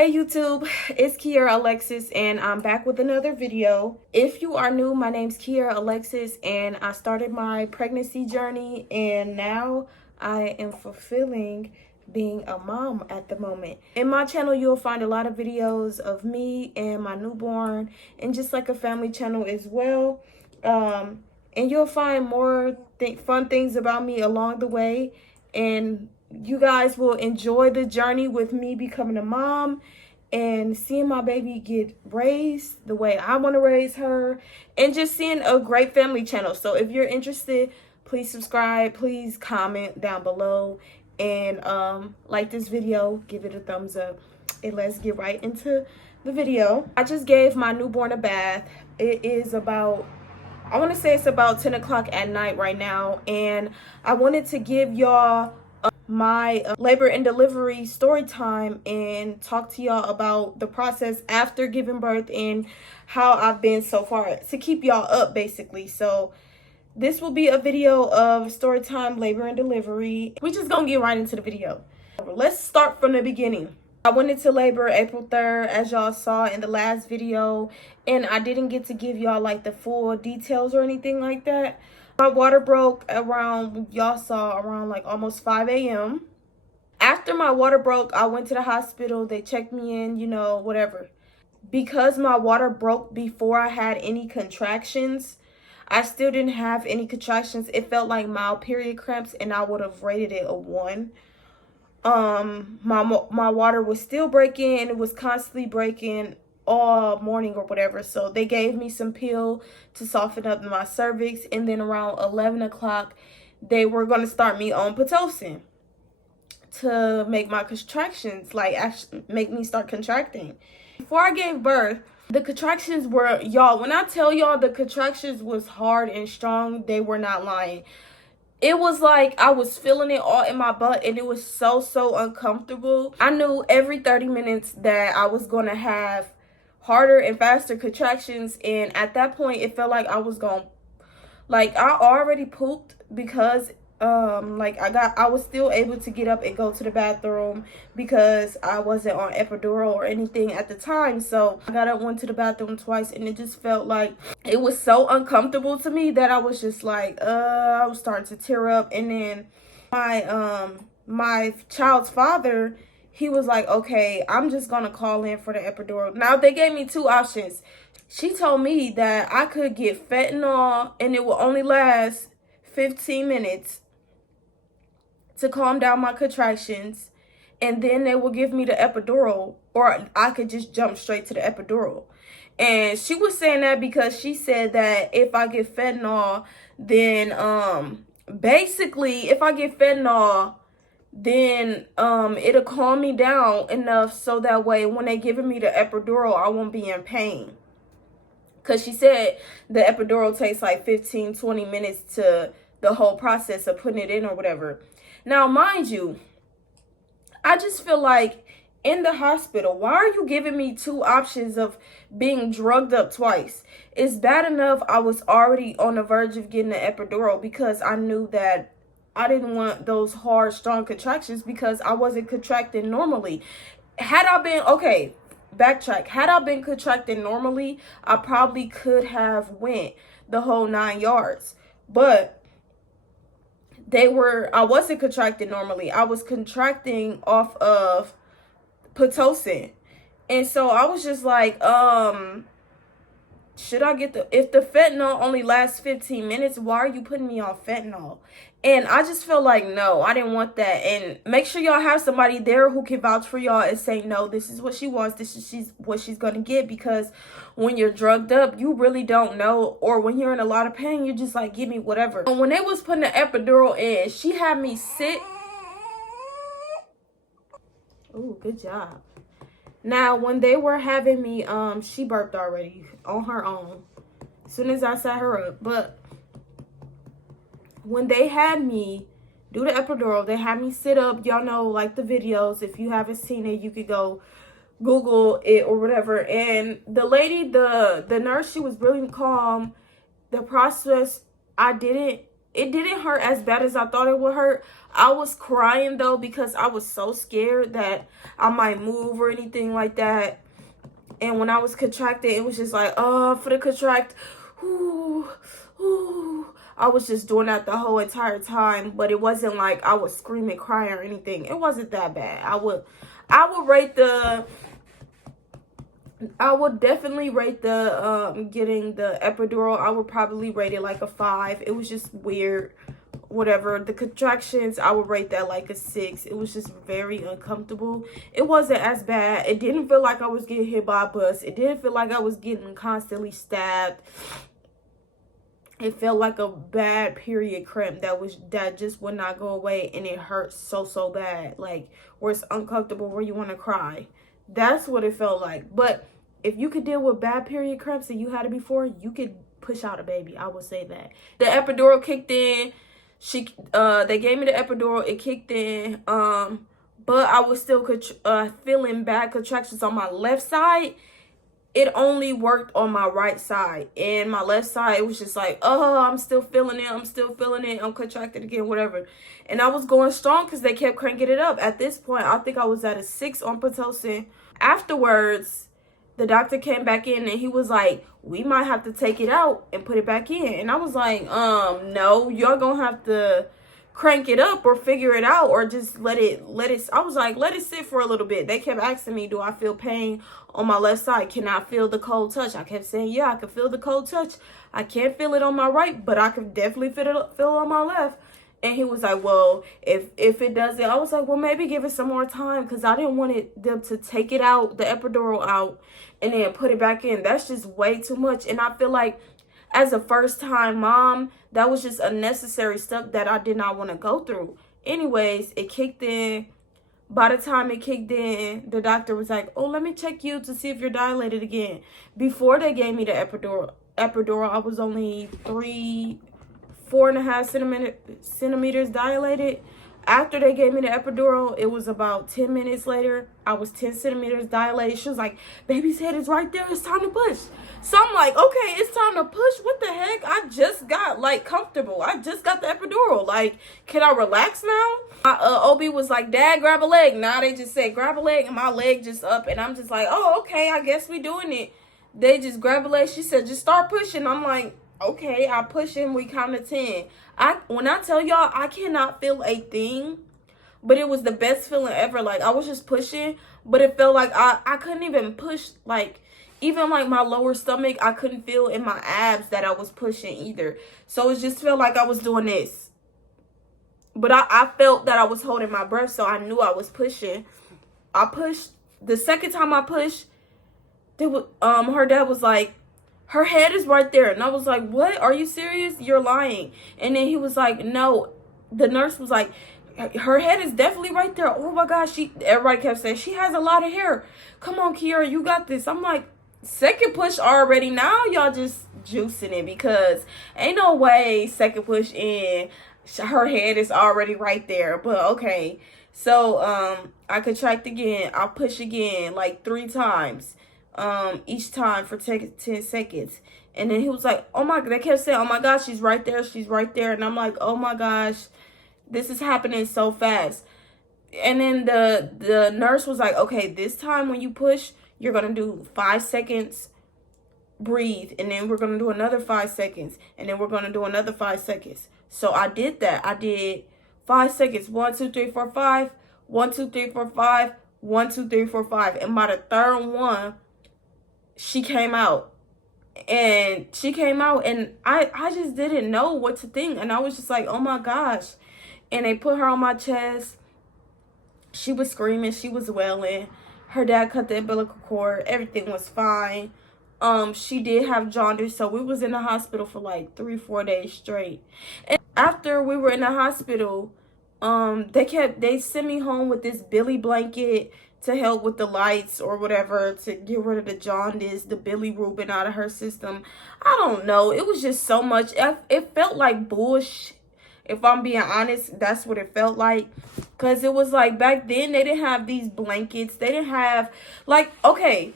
Hey YouTube, it's Kiera Alexis and I'm back with another video. If you are new, my name's Kiera Alexis and I started my pregnancy journey and now I am fulfilling being a mom at the moment. In my channel, you'll find a lot of videos of me and my newborn and just like a family channel as well. And you'll find more fun things about me along the way, and you guys will enjoy the journey with me becoming a mom and seeing my baby get raised the way I want to raise her and just seeing a great family channel. So if you're interested, please subscribe, please comment down below, and like this video, give it a thumbs up, and let's get right into the video. I just gave my newborn a bath. It is about, I want to say it's about 10 o'clock at night right now, and I wanted to give y'all my labor and delivery story time and talk to y'all about the process after giving birth and how I've been so far to keep y'all up basically. So this will be a video of story time, labor and delivery. We just gonna get right into the video. Let's start from the beginning. I went into labor April 3rd, as y'all saw in the last video, and I didn't get to give y'all like the full details or anything like that. My water broke around, y'all saw, around like almost 5 a.m. After my water broke, I went to the hospital. They checked me in, you know, whatever. Because my water broke before I had any contractions, I still didn't have any contractions. It felt like mild period cramps, and I would have rated it a 1. My water was still breaking, and it was constantly breaking all morning or whatever. So they gave me some pill to soften up my cervix, and then around 11 o'clock they were going to start me on Pitocin to make my contractions, like actually make me start contracting. Before I gave birth, the contractions were, y'all, when I tell y'all the contractions was hard and strong, they were not lying. It was like I was feeling it all in my butt, and it was so uncomfortable. I knew every 30 minutes that I was going to have harder and faster contractions, and at that point it felt like I was going, like I already pooped because I was still able to get up and go to the bathroom because I wasn't on epidural or anything at the time. So I got up, went to the bathroom twice, and it just felt like it was so uncomfortable to me that I was just like I was starting to tear up. And then my child's father, he was like, okay, I'm just gonna call in for the epidural. Now they gave me 2 options. She told me that I could get fentanyl and it will only last 15 minutes to calm down my contractions, and then they will give me the epidural, or I could just jump straight to the epidural. And she was saying that because she said that if I get fentanyl, then basically if I get fentanyl, then it'll calm me down enough so that way when they giving me the epidural, I won't be in pain. Because she said the epidural takes like 15-20 minutes to the whole process of putting it in or whatever. Now, mind you, I just feel like in the hospital, why are you giving me 2 options of being drugged up twice? It's bad enough I was already on the verge of getting the epidural because I knew that I didn't want those hard, strong contractions because I wasn't contracting normally. Had I been, okay, backtrack. Had I been contracting normally, I probably could have went the whole 9 yards. But I wasn't contracting normally. I was contracting off of Pitocin. And so I was just like, should I get if the fentanyl only lasts 15 minutes, why are you putting me on fentanyl? And I just feel like, no, I didn't want that. And make sure y'all have somebody there who can vouch for y'all and say, no, this is what she wants. This is what she's going to get. Because when you're drugged up, you really don't know. Or when you're in a lot of pain, you're just like, give me whatever. And when they was putting the epidural in, she had me sit. Ooh, good job. Now, when they were having me, she burped already on her own as soon as I sat her up. But when they had me do the epidural, they had me sit up. Y'all know, like the videos. If you haven't seen it, you could go Google it or whatever. And the lady, the nurse, she was really calm. The process, I didn't it didn't hurt as bad as I thought it would hurt. I was crying though because I was so scared that I might move or anything like that. And when I was contracting, it was just like, oh, for the contract, ooh, ooh. I was just doing that the whole entire time, but it wasn't like I was screaming, crying or anything. It wasn't that bad. I would definitely rate the getting the epidural. I would probably rate it like a 5. It was just weird. Whatever. The contractions, I would rate that like a 6. It was just very uncomfortable. It wasn't as bad. It didn't feel like I was getting hit by a bus. It didn't feel like I was getting constantly stabbed. It felt like a bad period cramp that just would not go away, and it hurt so bad, like where it's uncomfortable, where you want to cry. That's what it felt like. But if you could deal with bad period cramps and you had it before, you could push out a baby. I would say that. The epidural kicked in. They gave me the epidural. It kicked in. But I was still feeling bad contractions on my left side. It only worked on my right side, and my left side, it was just like, oh, I'm still feeling it. I'm contracted again, whatever. And I was going strong because they kept cranking it up. At this point, I think I was at a 6 on Pitocin. Afterwards, the doctor came back in and he was like, we might have to take it out and put it back in. And I was like, no, you're gonna have to crank it up or figure it out, or just let it I was like, let it sit for a little bit. They kept asking me, do I feel pain on my left side? Can I feel the cold touch? I kept saying, yeah, I can feel the cold touch. I can't feel it on my right, but I can definitely feel it on my left. And he was like, well, if it doesn't, I was like, well, maybe give it some more time, because I didn't want them to take it out, the epidural out, and then put it back in. That's just way too much. And I feel like as a first-time mom, that was just unnecessary stuff that I did not want to go through. Anyways, it kicked in. By the time it kicked in, the doctor was like, oh, let me check you to see if you're dilated again. Before they gave me the epidural, I was only 4.5 centimeters dilated. After they gave me the epidural, it was about 10 minutes later. I was 10 centimeters dilated. She was like, baby's head is right there. It's time to push. So I'm like, okay, it's time to push. What the heck? I just got, like, comfortable. I just got the epidural. Like, can I relax now? My OB was like, Dad, grab a leg. Now they just said, grab a leg, and my leg just up. And I'm just like, oh, okay, I guess we doing it. They just grab a leg. She said, just start pushing. I'm like, okay, I push him. We counted 10. When I tell y'all, I cannot feel a thing, but it was the best feeling ever. Like, I was just pushing, but it felt like I couldn't even push, like, even like my lower stomach, I couldn't feel in my abs that I was pushing either. So it just felt like I was doing this. But I felt that I was holding my breath, so I knew I was pushing. I pushed. The second time I pushed, her dad was like, her head is right there. And I was like, what? Are you serious? You're lying. And then he was like, no. The nurse was like, her head is definitely right there. Oh my gosh. Everybody kept saying, she has a lot of hair. Come on, Kiara, you got this. I'm like, second push already. Now y'all just juicing it, because ain't no way second push in, her head is already right there. But okay. So I contract again. I'll push again like 3 times. Each time for 10 seconds. And then he was like, oh my, they kept saying, oh my gosh, she's right there. She's right there. And I'm like, oh my gosh, this is happening so fast. And then the nurse was like, okay, this time when you push, you're going to do 5 seconds, breathe. And then we're going to do another 5 seconds. And then we're going to do another 5 seconds. So I did that. I did 5 seconds. 1, 2, 3, 4, 5. 1, 2, 3, 4, 5. 1, 2, 3, 4, 5. And by the third one, she came out. And I just didn't know what to think. And I was just like, oh my gosh. And they put her on my chest. She was screaming. She was wailing. Her dad cut the umbilical cord. Everything was fine. She did have jaundice. So we was in the hospital for like 3-4 days straight. And after we were in the hospital, they sent me home with this Billy blanket to help with the lights or whatever, to get rid of the jaundice, the bilirubin out of her system. I don't know. It was just so much. It felt like bullshit. If I'm being honest, that's what it felt like. Because it was like, back then, they didn't have these blankets. They didn't have, like, okay,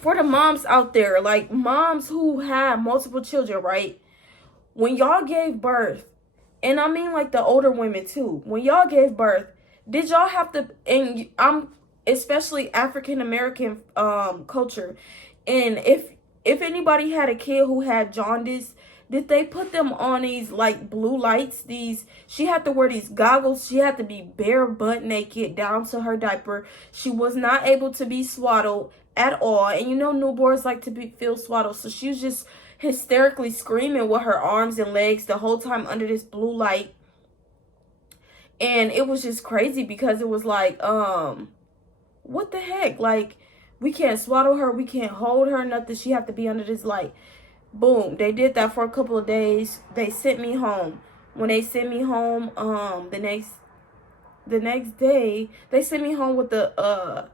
for the moms out there, like moms who have multiple children, right? when y'all gave birth, and I mean like the older women too, when y'all gave birth, did y'all have to, and I'm especially African American culture, and if anybody had a kid who had jaundice, did they put them on these like blue lights? These, she had to wear these goggles. She had to be bare butt naked down to her diaper. She was not able to be swaddled at all. And you know newborns like to feel swaddled. So she was just hysterically screaming with her arms and legs the whole time under this blue light. And it was just crazy because it was like, what the heck? Like, we can't swaddle her. We can't hold her, nothing. She have to be under this light. Boom. They did that for a couple of days. They sent me home. When they sent me home, the next day, they sent me home with a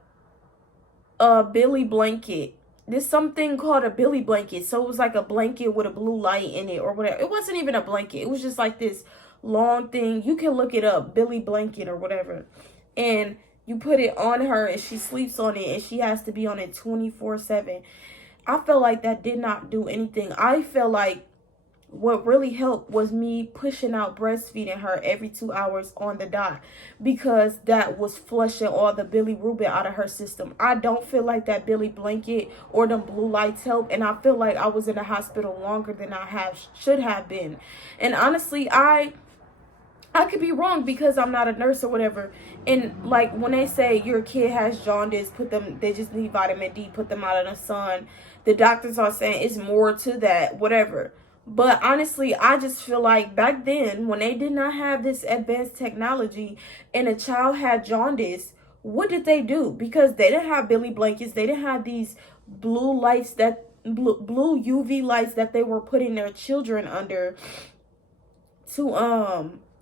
Billy blanket. There's something called a Billy blanket. So it was like a blanket with a blue light in it or whatever. It wasn't even a blanket. It was just like this long thing. You can look it up, Billy blanket or whatever. And you put it on her and she sleeps on it and she has to be on it 24/7. I felt like that did not do anything. I felt like what really helped was me pushing out breastfeeding her every 2 hours on the dot, because that was flushing all the bilirubin out of her system. I don't feel like that Billy blanket or them blue lights help, and I feel like I was in the hospital longer than I should have been. And honestly, I could be wrong because I'm not a nurse or whatever. And like when they say your kid has jaundice, they just need vitamin D, put them out in the sun. The doctors are saying it's more to that, whatever. But honestly, I just feel like back then when they did not have this advanced technology and a child had jaundice, what did they do? Because they didn't have Billy blankets. They didn't have these blue lights, blue UV lights that they were putting their children under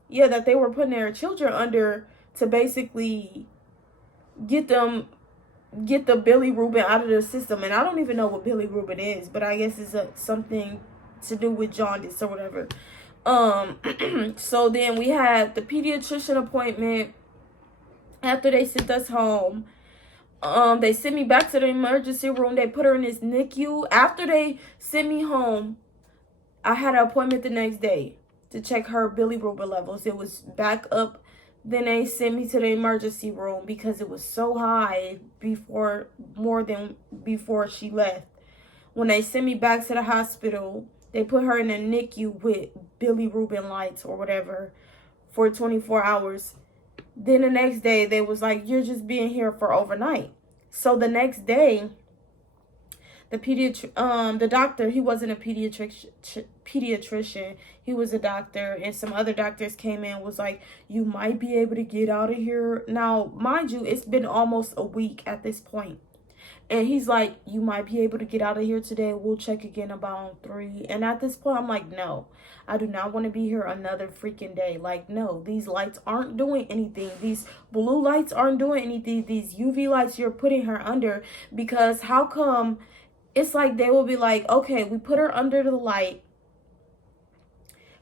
that they were putting their children under to basically get the bilirubin out of the system. And I don't even know what bilirubin is, but I guess it's something to do with jaundice or whatever. So then we had the pediatrician appointment. After they sent us home, they sent me back to the emergency room. They put her in this Nicu. After they sent me home, I had an appointment the next day to check her bilirubin levels. It was back up. Then they sent me to the emergency room because it was so high more than before she left. When they sent me back to the hospital, they put her in a NICU with bilirubin lights or whatever for 24 hours. Then the next day, they was like, you're just being here for overnight. So the next day, the doctor, he wasn't a pediatrician, he was a doctor, and some other doctors came in, was like, you might be able to get out of here. Now, mind you, it's been almost a week at this point. And he's like, you might be able to get out of here today. We'll check again about 3. And at this point, I'm like, no, I do not want to be here another freaking day. Like, no, these lights aren't doing anything. These blue lights aren't doing anything. These UV lights you're putting her under, because how come it's like they will be like, okay, we put her under the light,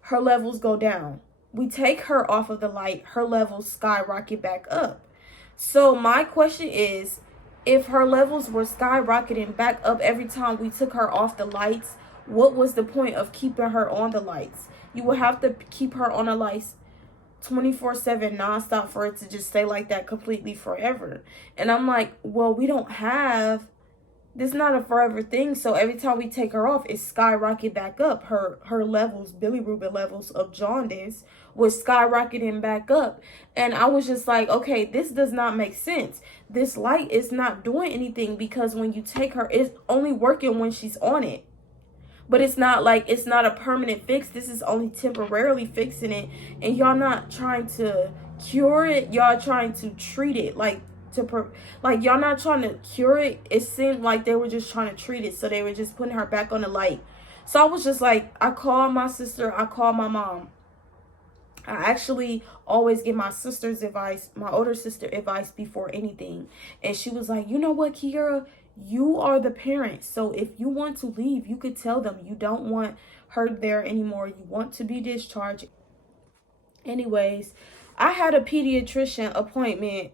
her levels go down. We take her off of the light, her levels skyrocket back up. So my question is, if her levels were skyrocketing back up every time we took her off the lights, what was the point of keeping her on the lights? You would have to keep her on the lights 24/7 nonstop for it to just stay like that completely forever. And I'm like, well, we don't have, this is not a forever thing. So every time we take her off, it skyrocket back up. Her levels, bilirubin levels of jaundice was skyrocketing back up. And I was just like, okay, this does not make sense. This light is not doing anything, because when you take her, it's only working when she's on it. But it's not like, it's not a permanent fix. This is only temporarily fixing it. And y'all not trying to cure it. Y'all trying to treat it. Like y'all not trying to cure it. It seemed like they were just trying to treat it. So they were just putting her back on the light. So I was just like, I called my sister. I called my mom. I actually always give my sister's advice, my older sister advice before anything. And she was like, you know what, Kiera? You are the parent. So if you want to leave, you could tell them you don't want her there anymore. You want to be discharged. Anyways, I had a pediatrician appointment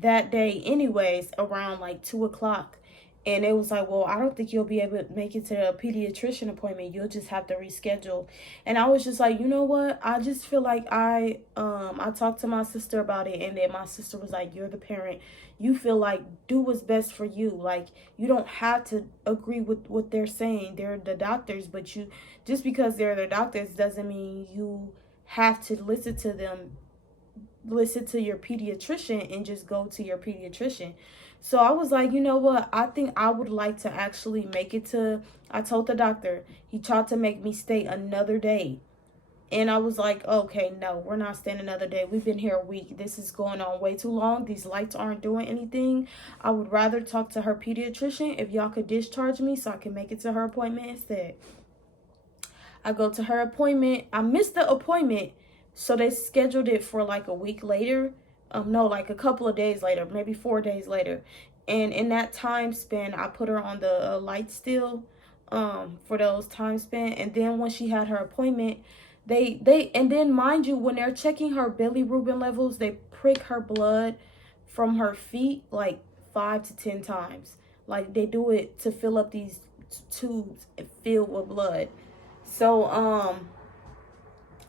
that day anyways, around like 2 o'clock. And it was like, well, I don't think you'll be able to make it to a pediatrician appointment. You'll just have to reschedule. And I was just like, you know what? I just feel like I talked to my sister about it, and then my sister was like, you're the parent. You feel like do what's best for you. Like, you don't have to agree with what they're saying. They're the doctors, but you just because they're the doctors doesn't mean you have to listen to them. Listen to your pediatrician and just go to your pediatrician. So I was like, you know what? I think I would like to actually make it to, I told the doctor, he tried to make me stay another day. And I was like, okay, no, we're not staying another day. We've been here a week. This is going on way too long. These lights aren't doing anything. I would rather talk to her pediatrician. If y'all could discharge me so I can make it to her appointment instead. I go to her appointment. I missed the appointment, so they scheduled it for like a week later. No, like a couple of days later, maybe 4 days later. And in that time span, I put her on the light still for those time span. And then when she had her appointment, and then mind you, when they're checking her bilirubin levels, they prick her blood from her feet like 5 to 10 times. Like they do it to fill up these tubes filled with blood. So,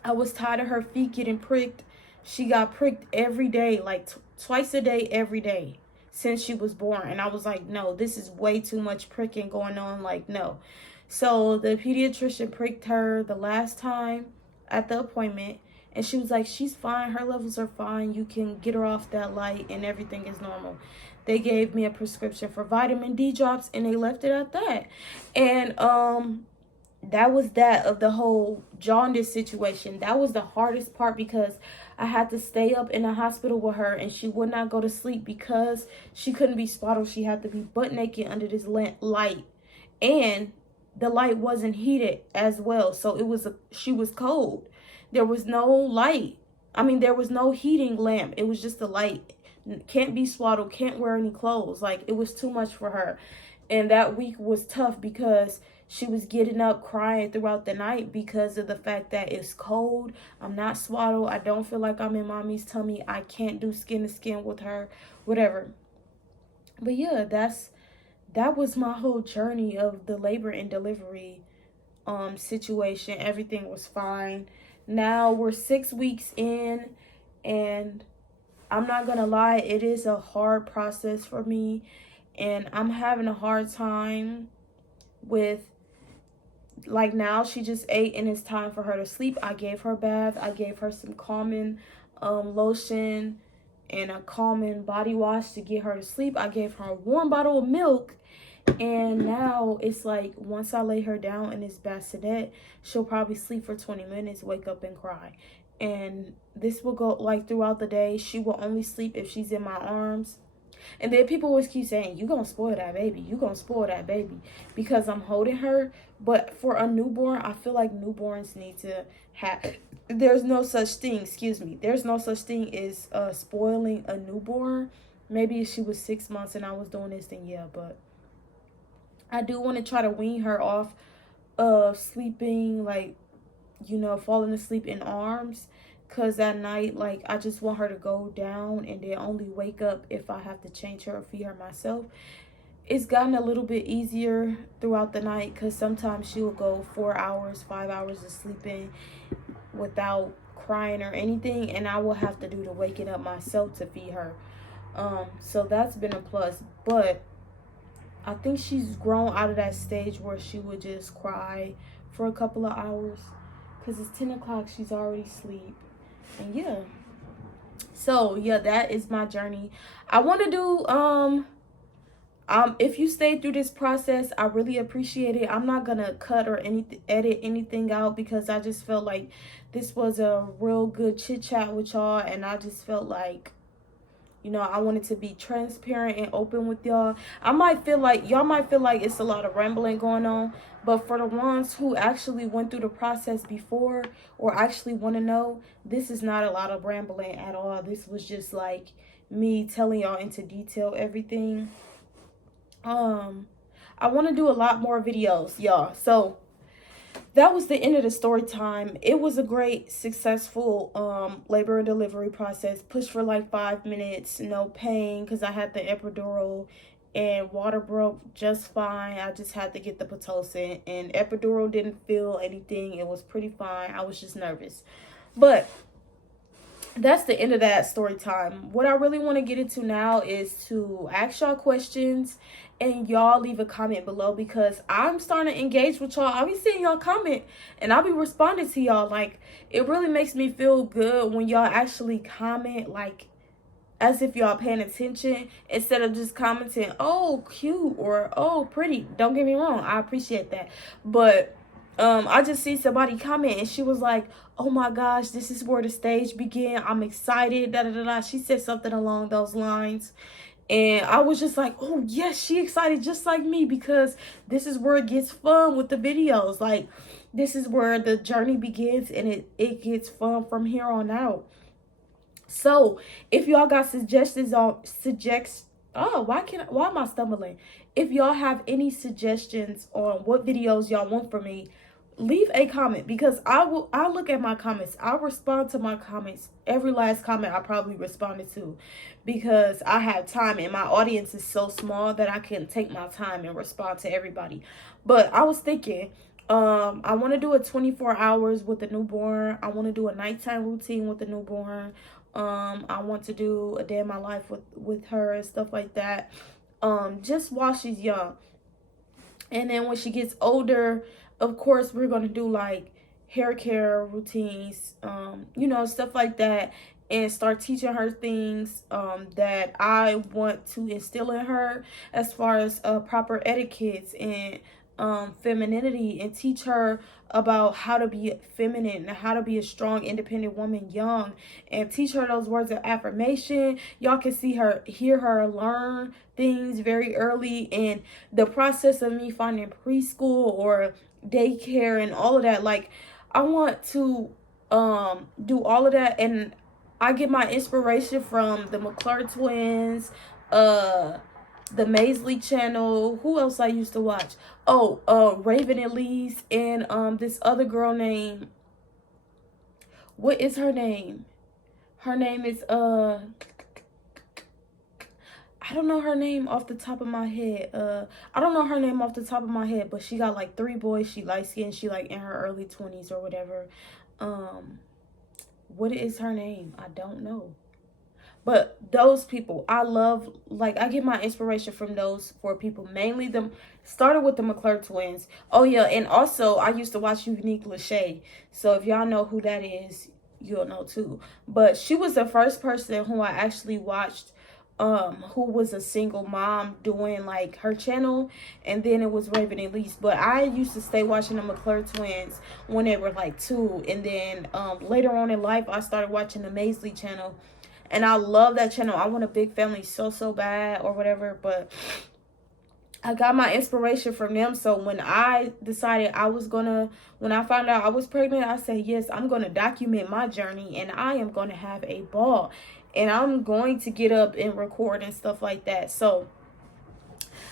I was tired of her feet getting pricked. She got pricked every day, like twice a day, every day since she was born. And I was like, no, this is way too much pricking going on. Like, no. So the pediatrician pricked her the last time at the appointment. And she was like, she's fine. Her levels are fine. You can get her off that light and everything is normal. They gave me a prescription for vitamin D drops and they left it at that. And, that was that of the whole jaundice situation. That was the hardest part because I had to stay up in the hospital with her and she would not go to sleep because she couldn't be swaddled. She had to be butt naked under this light, and the light wasn't heated as well, so she was cold. There was no light. I mean, there was no heating lamp. It was just the light. Can't be swaddled, can't wear any clothes. Like, it was too much for her. And that week was tough because she was getting up crying throughout the night because of the fact that it's cold. I'm not swaddled. I don't feel like I'm in mommy's tummy. I can't do skin to skin with her, whatever. But yeah, that was my whole journey of the labor and delivery situation. Everything was fine. Now we're 6 weeks in, and I'm not gonna lie, it is a hard process for me, and I'm having a hard time with, like, now she just ate and it's time for her to sleep. I gave her a bath. I gave her some calming lotion and a calming body wash to get her to sleep. I gave her a warm bottle of milk. And now it's like, once I lay her down in this bassinet, she'll probably sleep for 20 minutes, wake up and cry. And this will go like throughout the day. She will only sleep if she's in my arms. And then people always keep saying, you gonna spoil that baby. You gonna spoil that baby. Because I'm holding her. But for a newborn, I feel like newborns need to have, there's no such thing, excuse me. There's no such thing as spoiling a newborn. Maybe if she was 6 months and I was doing this, then yeah. But I do want to try to wean her off of sleeping, like, you know, falling asleep in arms. Because at night, like, I just want her to go down and then only wake up if I have to change her or feed her myself. It's gotten a little bit easier throughout the night because sometimes she will go 4 hours, 5 hours of sleeping without crying or anything. And I will have to do the waking up myself to feed her. So that's been a plus. But I think she's grown out of that stage where she would just cry for a couple of hours. Because it's 10 o'clock, she's already asleep. And yeah. So yeah, that is my journey. I want to do, if you stayed through this process, I really appreciate it. I'm not going to cut or edit anything out because I just felt like this was a real good chit chat with y'all. And I just felt like, you know, I wanted to be transparent and open with y'all. Y'all might feel like it's a lot of rambling going on, but for the ones who actually went through the process before or actually want to know, this is not a lot of rambling at all. This was just like me telling y'all into detail everything. I want to do a lot more videos, y'all. So that was the end of the story time. It was a great, successful labor and delivery process. Pushed for like 5 minutes, no pain because I had the epidural. and water broke just fine. I just had to get the Pitocin, and epidural didn't feel anything. It was pretty fine. I was just nervous. But that's the end of that story time. What I really want to get into now is to ask y'all questions, and y'all leave a comment below, because I'm starting to engage with y'all. I'll be seeing y'all comment, and I'll be responding to y'all. Like, it really makes me feel good when y'all actually comment, like, as if y'all paying attention, instead of just commenting, oh, cute, or oh, pretty. Don't get me wrong, I appreciate that. But I just see somebody comment, and she was like, oh my gosh, this is where the stage began. I'm excited, da da da da. She said something along those lines. And I was just like, oh yes, she excited just like me, because this is where it gets fun with the videos. Like, this is where the journey begins, and it gets fun from here on out. So if y'all got suggestions on why am I stumbling? If y'all have any suggestions on what videos y'all want from me, leave a comment, because I'll look at my comments. I'll respond to my comments. Every last comment I probably responded to, because I have time, and my audience is so small that I can take my time and respond to everybody. But I was thinking, I want to do a 24 hours with the newborn. I want to do a nighttime routine with the newborn. I want to do a day in my life with her and stuff like that. Just while she's young. And then when she gets older, of course, we're going to do like hair care routines, you know, stuff like that, and start teaching her things that I want to instill in her, as far as proper etiquettes and femininity, and teach her about how to be feminine and how to be a strong, independent woman young, and teach her those words of affirmation. Y'all can hear her learn things very early, and the process of me finding preschool or daycare and all of that. Like, I want to do all of that, and I get my inspiration from the McClure twins, the Maisley channel. Who else I used to watch? Oh, Raven Elise, and this other girl named, what is her name? Her name is I don't know her name off the top of my head. I don't know her name off the top of my head, but she got like 3 boys. She light skinned. She like in her early 20s or whatever. What is her name? I don't know. But those people, I love, like, I get my inspiration from those 4 people. Mainly them, started with the McClure twins. Oh, yeah, and also, I used to watch Unique Lachey. So if y'all know who that is, you'll know too. But she was the first person who I actually watched, who was a single mom doing, like, her channel. And then it was Raven Elise. But I used to stay watching the McClure twins when they were, like, 2. And then later on in life, I started watching the Maisley channel. And I love that channel. I want a big family so bad or whatever. But I got my inspiration from them. So when I decided when I found out I was pregnant, I said, yes, I'm going to document my journey. And I am going to have a ball. And I'm going to get up and record and stuff like that. So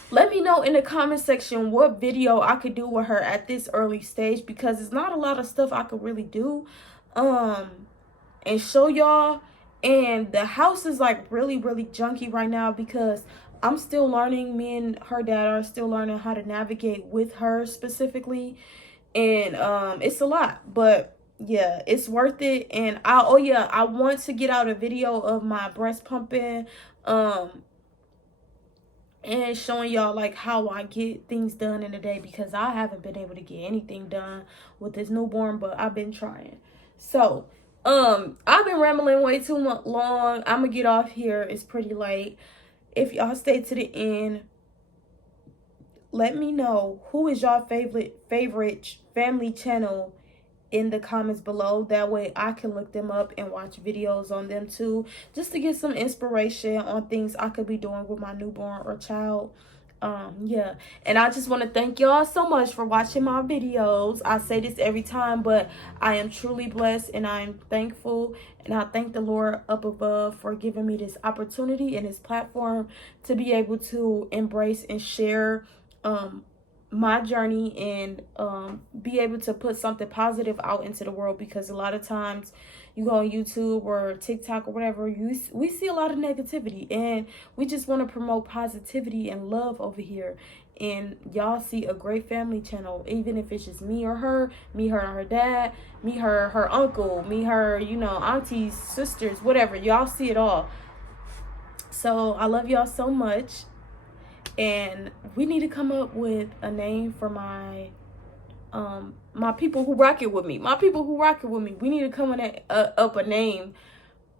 let me know in the comment section what video I could do with her at this early stage. Because it's not a lot of stuff I could really do. And show y'all. And the house is like really junky right now, because I'm still learning. Me and her dad are still learning how to navigate with her specifically. And it's a lot, but yeah, it's worth it. And I want to get out a video of my breast pumping and showing y'all like how I get things done in a day, because I haven't been able to get anything done with this newborn, but I've been trying. So I've been rambling way too long. I'm gonna get off here. It's pretty late. If y'all stay to the end, let me know who is y'all favorite family channel in the comments below. That way I can look them up and watch videos on them too, just to get some inspiration on things I could be doing with my newborn or child. Yeah, and I just want to thank y'all so much for watching my videos. I say this every time, but I am truly blessed, and I'm thankful, and I thank the Lord up above for giving me this opportunity and this platform to be able to embrace and share my journey and be able to put something positive out into the world, because a lot of times you go on YouTube or TikTok or whatever, we see a lot of negativity, and we just want to promote positivity and love over here. And y'all see a great family channel, even if it's just me or her, me, her, and her dad, me, her uncle, me, her, you know, aunties, sisters, whatever. Y'all see it all. So I love y'all so much. And we need to come up with a name for my my people who rock it with me. My people who rock it with me. We need to come up a name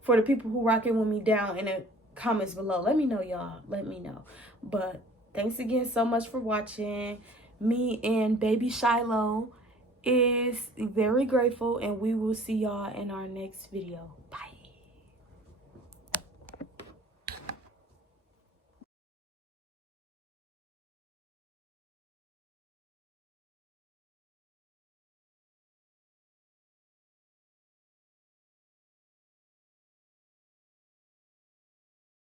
for the people who rock it with me down in the comments below. Let me know, y'all. Let me know. But thanks again so much for watching. Me and baby Shiloh is very grateful, and we will see y'all in our next video. Bye.